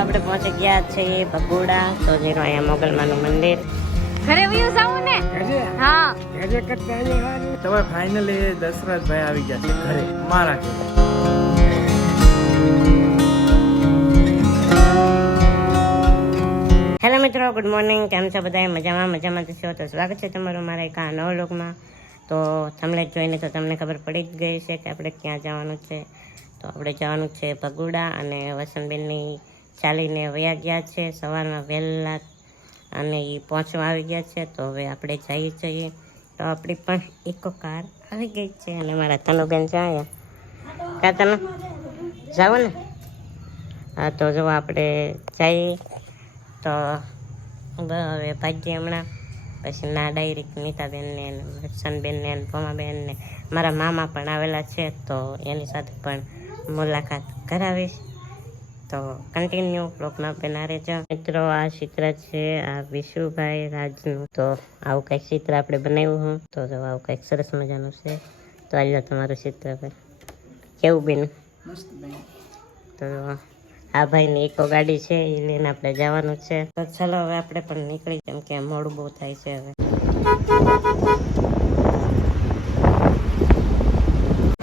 આપણે પહોંચી ગયા છીએ ભગોડા તો જેનું અહીંયા મોગલમાનું મંદિર. ઘરે વયું જાવું ને? હા. ઘરે કરતા અહીંયા તમે ફાઇનલી દશરથભાઈ આવી ગયા છે ઘરે મારા ઘરે. હેલો મિત્રો, ગુડ મોર્નિંગ. કેમ છો બધા? મજામાં છો? તો સ્વાગત છે તમારું મારા એક આ નવા વ્લોગમાં. તો થંબનેલ જોઈને તો તમને ખબર પડી જ ગઈ છે કે આપણે ક્યાં જવાનું છે. તો આપણે જવાનું છે ભગોડા અને વસંતબેનની ચાલીને વયા ગયા છે સવારમાં વહેલા અને એ પહોંચવા આવી ગયા છે. તો હવે આપણે જઈએ છીએ. તો આપણી પણ ઇકો કાર આવી ગઈ છે અને મારા તનુબેન છે અહીંયા. કા તનુ જાવ ને? હા, તો જો આપણે જઈએ. તો હવે ભાગ્ય હમણાં પછી ના ડાયરેક્ટ નીતાબેનને વસંતબેનને ભમાબેનને મારા મામા પણ આવેલા છે. તો એની સાથે પણ મુલાકાત કરાવીશ. તો કન્ટિન્યુ બ્લોગમાં બના રહેજો મિત્રો. આ ચિત્ર છે આ વિશુભાઈ રાજનું. તો આવું કંઈક ચિત્ર આપણે બનાવ્યું હું. તો જો આવું કંઈક સરસ મજાનું છે. તો આજે તમારું ચિત્ર ભાઈ કેવું બેનું? તો આ ભાઈની ઇકો ગાડી છે એ લઈને આપણે જવાનું છે. તો ચાલો હવે આપણે પણ નીકળી, કેમ કે મોડું બહુ થાય છે હવે.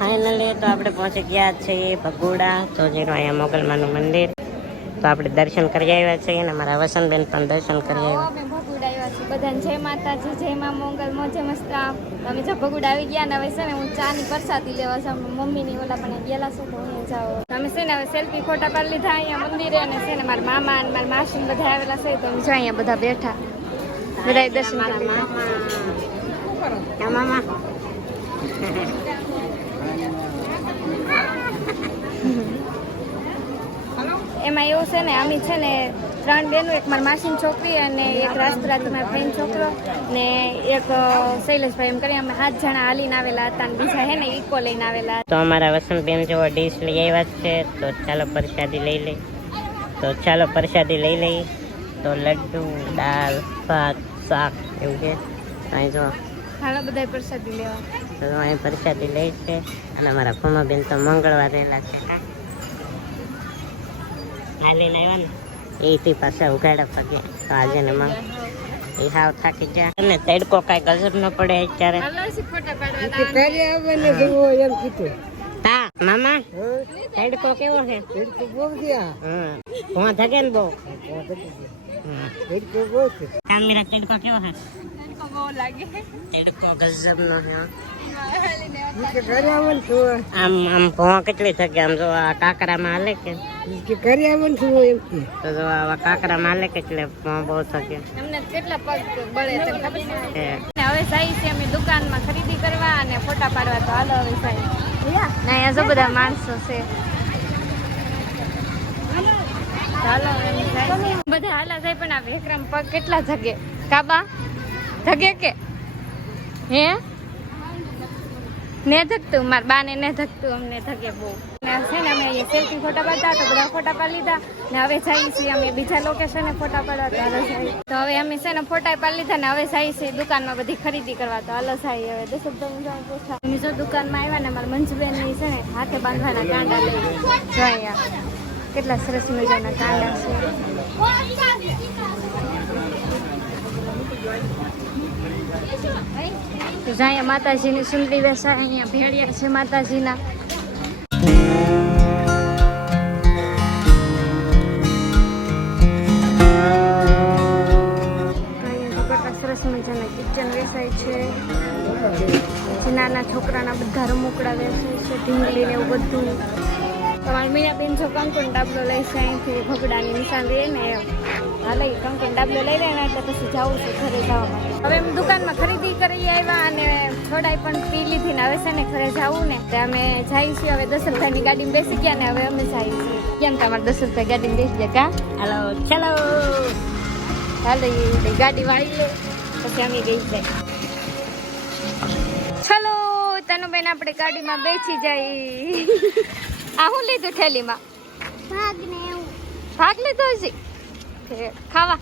ફાઇનલી તો આપણે પહોંચી ગયા છીએ ભગોડા તો જેનું અહીંયા મોગલમાનું મંદિર. તો આપણે દર્શન કરી આવ્યા છીએ અને મારા વસંતબેન પણ દર્શન કરી આવ્યા. અમે ભગુડા આવ્યા છીએ. બધાને જય માતાજી, જય માં મોગલ, મોજે મસ્તા. અમે જો ભગુડા આવી ગયા ને હવે છે ને હું ચાની પ્રસાદી લેવા છું. મમ્મીની ઓલા પણ ગયેલા છે તો હું જાઓ. અમે છે ને હવે સેલ્ફી ફોટા પાડી લીધા અહીંયા મંદિરે અને છે ને મારા મામા અને મારા માસી બધા આવેલા છે. તો અમે જો અહીંયા બધા બેઠા, બધા દર્શન કરી લીધા. મામા એમાં એવું છે ને અમે છે ને 3 બહેનો, એક મારા માસીની છોકરી અને એક રાજપુરા મારા ફ્રેન્ડ છોકરો ને એક શૈલેષભાઈ, એમ કરી અમે 7 જણા હાલીને આવેલા હતા અને બીજા હે ને ઇકો લઈને આવેલા. તો અમારા વસંતબેન જેવો ડીશ લઈ આવ્યા છે. તો ચાલો પ્રસાદી લઈ લઈ. તો લડ્ડુ, દાળ, ભાત, શાક એવું છે. અહીં જો હાલો બધા પ્રસાદી લેવા. તો અહીં પ્રસાદી લે છે અને અમારા ભમાબેન તો મંગળવાર રહેલા છે. હાલીને આવ્યા ને એથી પાછા ઉગાડા પગે. તો આજે ને એ હાવ થાકી ગયા અને તડકો કાંઈ ગજબ ન પડે અત્યારે. હા મામા, તડકો કેવો છે? ભોં ધગે ને બહુ. કામીરા તડકો કેવો છે? તડકો ગજબ નો છે. આમ ભોં કેટલી થકે? આમ જો આ કાકરામાં હાલે કે તો જો આવા કાકરામાં હાલે એટલે ભોં બહુ થકે. અમને કેટલા પગ બળે છે ખબર છે. હવે જાય છે અમે દુકાનમાં ખરીદી કરવા અને ફોટા પાડવા. તો હાલો હવે જાય. ના અહીંયા જો બધા માણસો છે. હાલો બધા હાલા જાય પણ આ વિક્રમ પગ કેટલા જગે? કાબા જગે કે હે ને ધકતું? મારા બા ને ધકતું, અમને ધકે બહુ છે ને. અમે અહીંયા સેલ્ફી ફોટા પાડતા તો બધા ફોટા પાડી લીધા ને હવે જઈએ છીએ અમે બીજા લોકેશને ફોટા પાડવા. તો હવે અમે છે ને ફોટા પાડી લીધા ને હવે જઈએ છીએ દુકાનમાં બધી ખરીદી કરવા. તો હાલો જાય હવે અમે જો દુકાનમાં આવ્યા ને મારા મંજુબેન ની છે ને હાથે બાંધવાના કાંડા લઈ. જો અહીંયા કેટલા સરસ મજાના કાંડા છે. અહીંયા માતાજીની સુંદરી બેસા, અહીંયા ભેળિયા છે માતાજીના. કેટલા સરસ મજાના કિચન વેચાય છે. નાના છોકરાના બધા રમકડા વેચાય છે, ઢીંગલી ને એવું બધું. તમારી મીનાબેન જો કંકુન ડાબલો લઈ છે અહીંથી ભગડાની નિશાન રહે ને હાલે કંકુન ડાબલો લઈ લે ને એટલે પછી જવું છે ઘરે જવા માટે. હવે અમે દુકાનમાં ખરીદી કરી આવ્યા અને થોડાઈ પણ પી લીધી ને હવે છે ને ઘરે જવું ને તે અમે જઈએ છીએ. હવે દશરથભાઈની ગાડીમાં બેસી ગયા ને હવે અમે જઈએ છીએ. કેમ તમારે દશરથભાઈ ગાડીમાં બેસી ગયા? કા હાલો ચલો હાલો એ ગાડી વાળી લે પછી અમે બેસી જાય. ચલો તનુબેન આપણે ગાડીમાં બેસી જાય. આ શું લીધું થેલીમાં? ભાગ લીધો હજી ખાવા.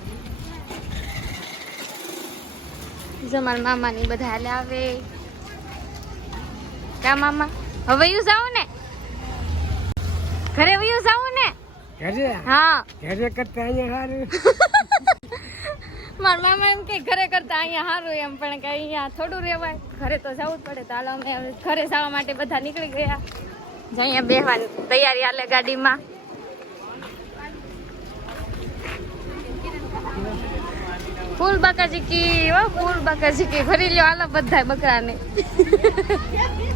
જો મારા મામાની બધા હાલે આવે. કા મામા હવે યુ જાવ ને ઘરે વયું જાવ ને? હા ઘરે કરતા અહીંયા સારું. મારા મામા એમ કે ઘરે કરતા અહીંયા સારું એમ, પણ કે અહીંયા થોડું રહેવાય, ઘરે તો જવું જ પડે. તો હાલો અમે હવે ઘરે જવા માટે બધા નીકળી ગયા. જ અહીંયા બેહવાની તૈયારી હાલે ગાડીમાં. ફૂલ બાકાજી કી ફૂલ બાકાજી કી ભરી લ્યો હાલો બધા બકરાને.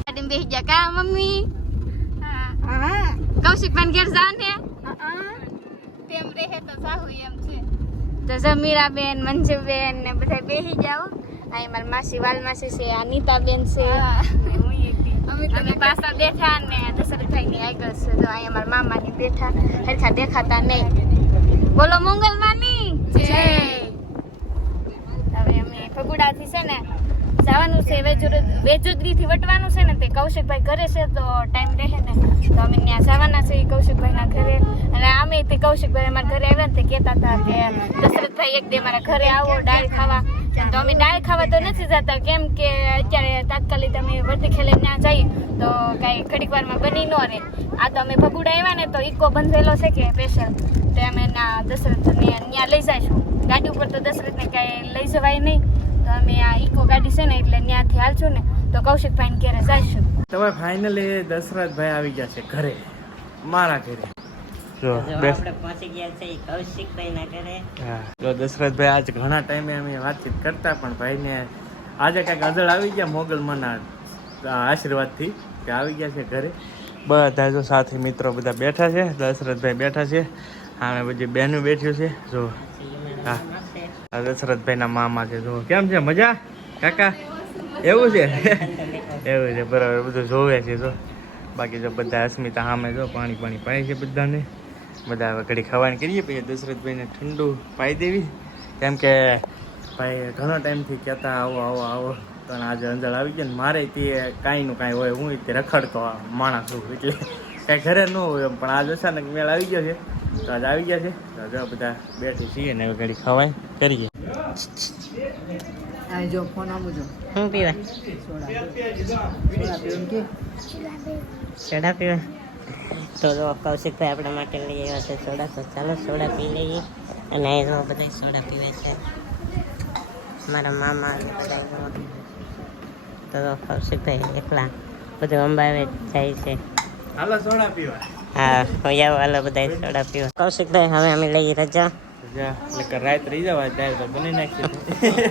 ગાડીમાં બેસી ગયા કા મમ્મી? હા કૌશિક બેન ઘેર જા ને તેમ રહે તો સાહુ એમ છે. તો જમીરા બેન, મંજુ બેન ને બધા બેસી જાઓ. અહીં મારી માસી વાલ માસી છે, અનિતા બેન છે, અમે પાછા બેઠા ને દશરથભાઈ ની આગળ છે. જો અહીંયા મારા મામા ની બેઠા, હરખા દેખાતા નહીં. બોલો મંગલમાની જય. હવે અમે ફગુડાથી છે ને જવાનું છે, વેજુદરી થી વટવાનું છે ને. તે કૌશિકભાઈ ઘરે છે તો ટાઈમ રહે ને, તો અમે ત્યાં જવાના છે કૌશિકભાઈ ના ઘરે. અને અમે તે કૌશિકભાઈ અમારા ઘરે આવ્યા ને તે કહેતા હતા કે દશરથભાઈ એક દે મારા ઘરે આવો ડાળ ખાવા. તો અમે ડાળ ખાવા તો નથી જતા, કેમ કે અત્યારે તાત્કાલિક અમે વર્તી ખેલે ત્યાં જઈએ તો કાંઈ ઘડીક વારમાં બની ન રહે. આ તો અમે ભગુડા આવ્યા ને તો ઇકો બંધેલો છે કે સ્પેશિયલ, તો અમે ના દશરથને ત્યાં લઈ જઈશું. ગાડી ઉપર તો દશરથને કાંઈ લઈ જવાય નહીં, તો અમે આ ઇકો ગાડી છે ને એટલે ત્યાંથી હાલશું ને તો કૌશિકભાઈ ઘરે જઈશું. તમે ફાઇનલી દશરથભાઈ આવી ગયા છે ઘરે, મારા ઘરે. જો આપણે પહોંચી ગયા છે કૌશિકભાઈ ના ઘરે. હા, જો દશરથભાઈ આજ ઘણા ટાઈમે અમે વાતચીત કરતા, પણ ભાઈને આજે કાંઈક અજળ આવી ગયા મોગલમાંના આશીર્વાદથી કે આવી ગયા છે ઘરે. બધા જો સાથી મિત્રો બધા બેઠા છે, દશરથભાઈ બેઠા છે, આમે બધી બહેનું બેઠ્યું છે. જો હા, આ દશરથભાઈના મામા છે. જો કેમ છે, મજા કાકા? એવું છે એવું છે, બરાબર, બધું જોવે છે. જો બાકી જો બધા અસ્મિતા સામે જો પાણી પાય છે બધાને. બધા હવે ઘડી ખાવાની કરીએ, પછી દશરથભાઈને ઠંડુ પાઈ દેવી, કેમ કે ભાઈ ઘણો ટાઈમથી કહેતા આવો આવો આવો, તો આજે અંજળ આવી ગયા ને. મારે તે કાંઈનું કાંઈ હોય, હું તે રખડતો માણસ છું, એટલે કાંઈ ઘરે ન હોય એમ, પણ આજ અચાનક મેળ આવી ગયો છે તો આજે આવી ગયા છે. તો જો બધા બેઠી છીએ ને હવે ઘડી ખવાય કરીએ. જો ફોન આપું છું. શું પીવા? સોડા પીવા? તો જો કૌશિકભાઈ આપણા માટે લઈ આવ્યા છે સોડા, તો ચાલો સોડા પી લઈએ. અને અહીં જો બધા સોડા પીવે છે, મારા મામા બધા. તો કૌશિકભાઈ એકલા બધું અંબાવે જાય છે. હાલો સોડા પીવા. હા આવો, હાલો બધા સોડા પીવા. કૌશિકભાઈ હવે અમે લઈએ રજા. એટલે રાત રહી જવા ત્યારે તો બની નાખી.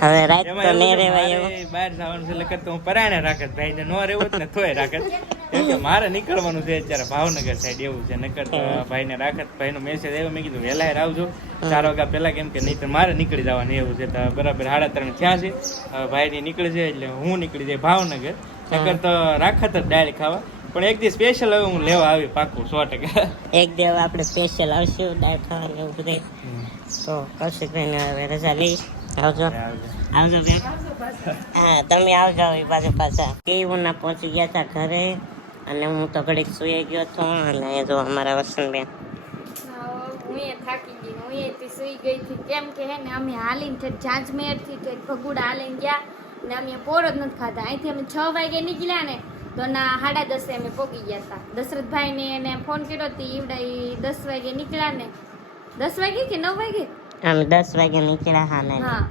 હવે રાત તો નહીં રહેવાય એવું. બહાર જવાનું છે એટલે તો હું પરાયણે રાખત, ભાઈ ને નો રહેવું જ ને તોય રાખત, કેમ કે મારે નીકળવાનું છે અત્યારે ભાવનગર સાઈડ એવું છે. નકર તો ભાઈ ને રાખત. ભાઈ નો મેસેજ આવ્યો, મેં કીધું વહેલા આવજો 4 વાગ્યા પહેલા, કેમ કે નહીં તો મારે નીકળી જવાનું એવું છે. તો બરાબર 3:30 થયા છે, ભાઈ ની નીકળી જાય એટલે હું નીકળી જાય ભાવનગર. નકર તો રાખત જ ડાયરેક્ટ ખાવા, પણ એક દી સ્પેશિયલ હવે હું લેવા આવી પાકું 100%. એક દેવ આપણે સ્પેશિયલ આવશું દાળ ખાવાનું એવું બધું. તો કૌશિકભાઈને હવે રજા લઈ આવજો. આવજો બેન. હા તમે આવજો એ બાજુ પાછા. કેવું ના પહોંચી ગયા હતા ઘરે, અને હું તો ઘડીક સુઈ ગયો હતો. અને જો અમારા વસંતબેન હું એ થાકી ગઈ, હું એ સુઈ ગઈ હતી, કેમ કે હે ને અમે હાલીને ઠેઠ જાંજમેરથી ઠેઠ ભગુડા હાલીને ગયા ને અમે પોર જ નથી ખાધા. અહીંથી અમે 6 વાગે નીકળ્યા ને તો ના 10:30 અમે પોગી ગયા હતા. દશરથભાઈને એને ફોન કર્યો હતી, ઈવડા 10 વાગે નીકળ્યા ને. 10 વાગે કે 9 વાગે? અમે 10 વાગે નીકળ્યા. હા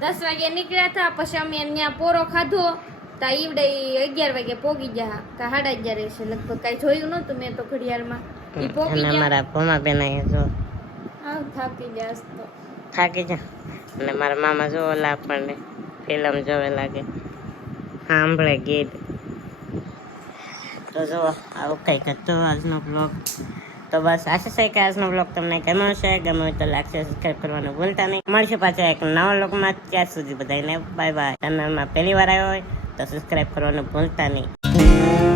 10 વાગે નીકળ્યા હતા. પછી અમે ત્યાં પોરો ખાધો તો ઈવડે 11 વાગે પોગી ગયા. કા 11:30 છે લગભગ, કાંઈ જોયું નહોતું મેં તો ઘડિયાળમાં. ઈ પોગી અને ગયા. અમારા ભોમાબેન અહીંયા જો થાકી ગયા તો થાકી જા. અને મારા મામા જો ઓલા આપણને ફિલ્મ જોવે લાગે, સાંભળે ગીત. તો જો આવું કંઈક હતું આજનો બ્લોગ. તો બસ આશા છે કે આજનો બ્લોગ તમને ગમ્યો છે. ગમ્યો હોય તો લાઈક શેર સબસ્ક્રાઈબ કરવાનું ભૂલતા નહીં. મળશે પાછા એક નવા બ્લોગમાં. ત્યાં સુધી બધાને બાય બાય. ચેનલમાં પહેલી વાર આવ્યો હોય તો સબસ્ક્રાઈબ કરવાનું ભૂલતા નહીં.